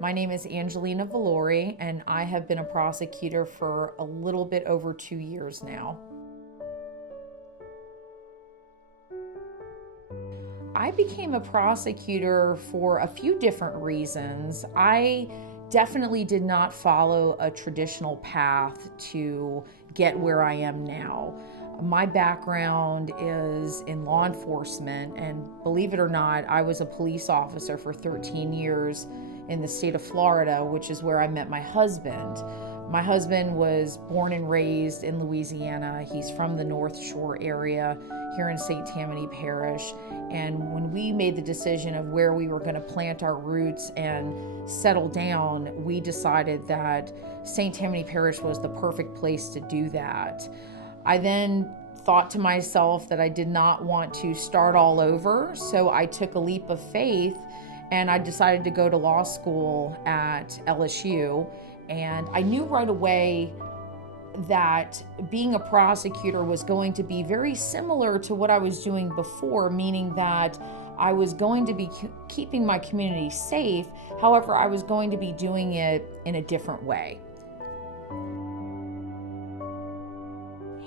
My name is Angelina Valuri, and I have been a prosecutor for a little bit over 2 years now. I became a prosecutor for a few different reasons. I definitely did not follow a traditional path to get where I am now. My background is in law enforcement, and believe it or not, I was a police officer for 13 years in the state of Florida, which is where I met my husband. My husband was born and raised in Louisiana. He's from the North Shore area here in St. Tammany Parish. And when we made the decision of where we were going to plant our roots and settle down, we decided that St. Tammany Parish was the perfect place to do that. I then thought to myself that I did not want to start all over, so I took a leap of faith and I decided to go to law school at LSU. And I knew right away that being a prosecutor was going to be very similar to what I was doing before, meaning that I was going to be keeping my community safe. However, I was going to be doing it in a different way.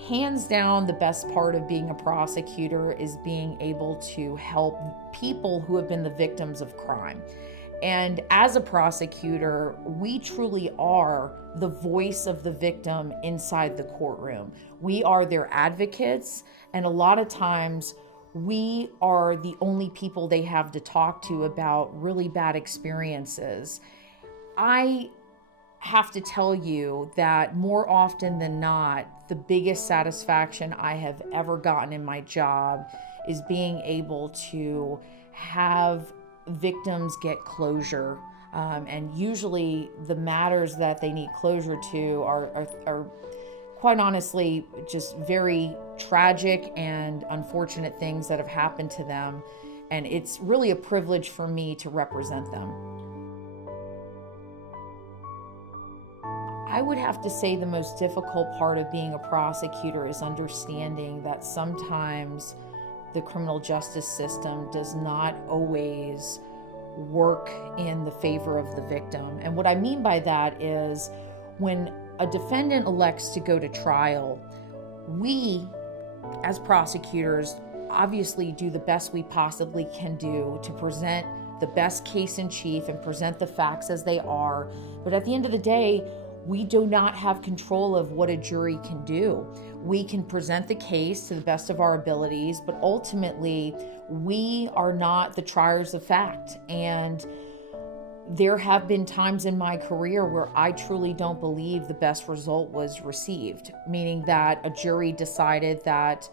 Hands down, the best part of being a prosecutor is being able to help people who have been the victims of crime. And as a prosecutor, we truly are the voice of the victim inside the courtroom. We are their advocates, and a lot of times we are the only people they have to talk to about really bad experiences. I have to tell you that more often than not, the biggest satisfaction I have ever gotten in my job is being able to have victims get closure. And usually the matters that they need closure to are quite honestly just very tragic and unfortunate things that have happened to them. And it's really a privilege for me to represent them. I would have to say the most difficult part of being a prosecutor is understanding that sometimes the criminal justice system does not always work in the favor of the victim. And what I mean by that is when a defendant elects to go to trial, we as prosecutors obviously do the best we possibly can do to present the best case in chief and present the facts as they are. But at the end of the day, we do not have control of what a jury can do. We can present the case to the best of our abilities, but ultimately, we are not the triers of fact. And there have been times in my career where I truly don't believe the best result was received, meaning that a jury decided that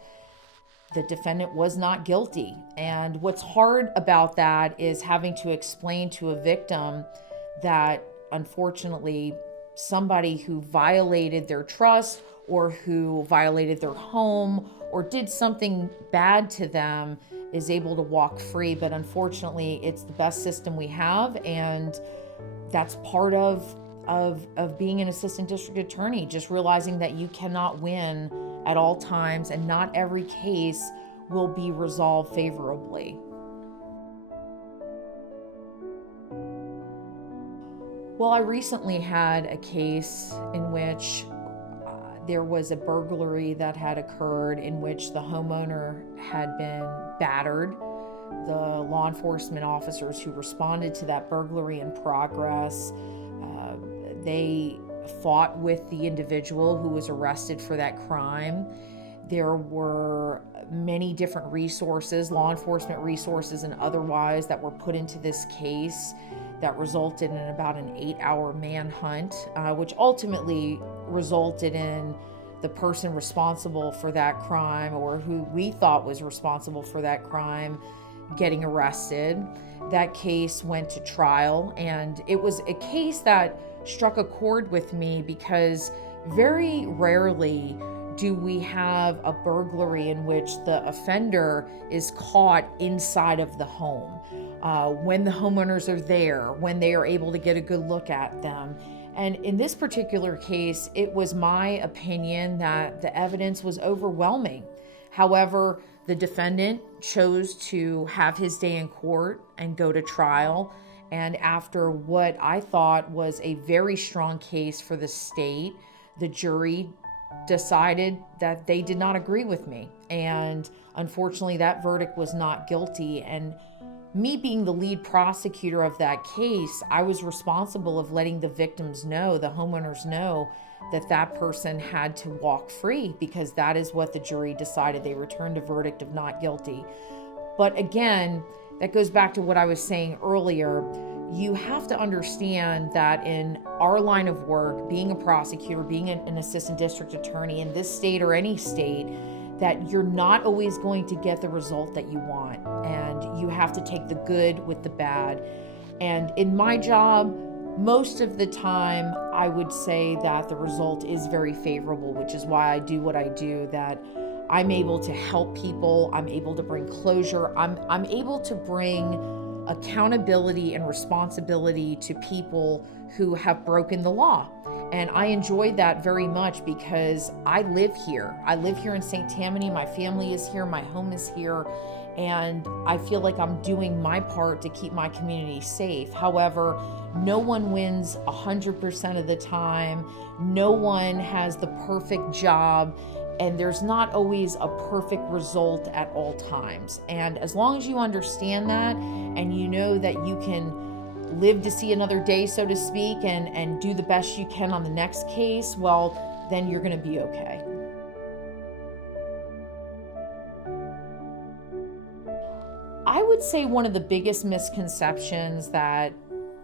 the defendant was not guilty. And what's hard about that is having to explain to a victim that unfortunately somebody who violated their trust or who violated their home or did something bad to them is able to walk free. But unfortunately, it's the best system we have, and that's part of being an assistant district attorney, just realizing that you cannot win at all times and not every case will be resolved favorably. Well, I recently had a case in which there was a burglary that had occurred in which the homeowner had been battered. The law enforcement officers who responded to that burglary in progress, they fought with the individual who was arrested for that crime. There were many different resources, law enforcement resources and otherwise, that were put into this case that resulted in about an 8-hour manhunt, which ultimately resulted in the person responsible for that crime, or who we thought was responsible for that crime, getting arrested. That case went to trial, and it was a case that struck a chord with me because very rarely do we have a burglary in which the offender is caught inside of the home. When the homeowners are there, when they are able to get a good look at them. And in this particular case, it was my opinion that the evidence was overwhelming. However, the defendant chose to have his day in court and go to trial. And after what I thought was a very strong case for the state, the jury decided that they did not agree with me. And unfortunately, that verdict was not guilty. And me being the lead prosecutor of that case, I was responsible of letting the victims know, the homeowners know, that that person had to walk free, because that is what the jury decided. They returned a verdict of not guilty. But again, that goes back to what I was saying earlier. You have to understand that in our line of work, being a prosecutor, being an assistant district attorney in this state or any state, that you're not always going to get the result that you want. And you have to take the good with the bad. And in my job, most of the time, I would say that the result is very favorable, which is why I do what I do, that I'm able to help people. I'm able to bring closure. I'm able to bring accountability and responsibility to people who have broken the law. And I enjoy that very much because I live here. I live here in St. Tammany. My family is here. My home is here. And I feel like I'm doing my part to keep my community safe. However, no one wins 100% of the time. No one has the perfect job. And there's not always a perfect result at all times. And as long as you understand that, and you know that you can live to see another day, so to speak, and do the best you can on the next case, well, then you're going to be okay. I would say one of the biggest misconceptions that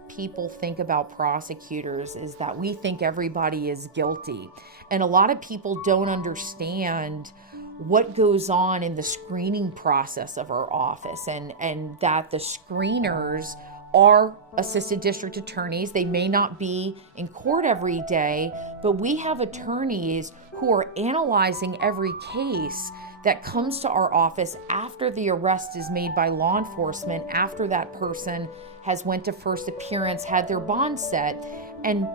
people think about prosecutors is that we think everybody is guilty. And a lot of people don't understand what goes on in the screening process of our office, and that the screeners are assistant district attorneys. They may not be in court every day, but we have attorneys who are analyzing every case that comes to our office after the arrest is made by law enforcement, after that person has went to first appearance, had their bond set. And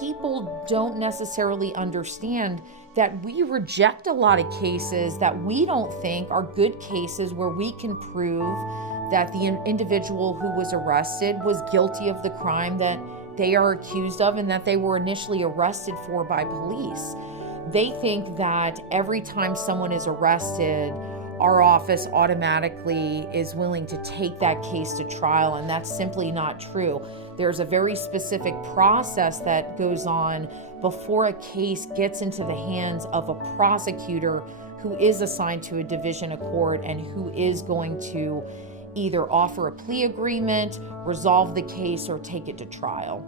people don't necessarily understand that we reject a lot of cases that we don't think are good cases, where we can prove that the individual who was arrested was guilty of the crime that they are accused of and that they were initially arrested for by police. They think that every time someone is arrested, our office automatically is willing to take that case to trial, and that's simply not true. There's a very specific process that goes on before a case gets into the hands of a prosecutor who is assigned to a division of court and who is going to either offer a plea agreement, resolve the case, or take it to trial.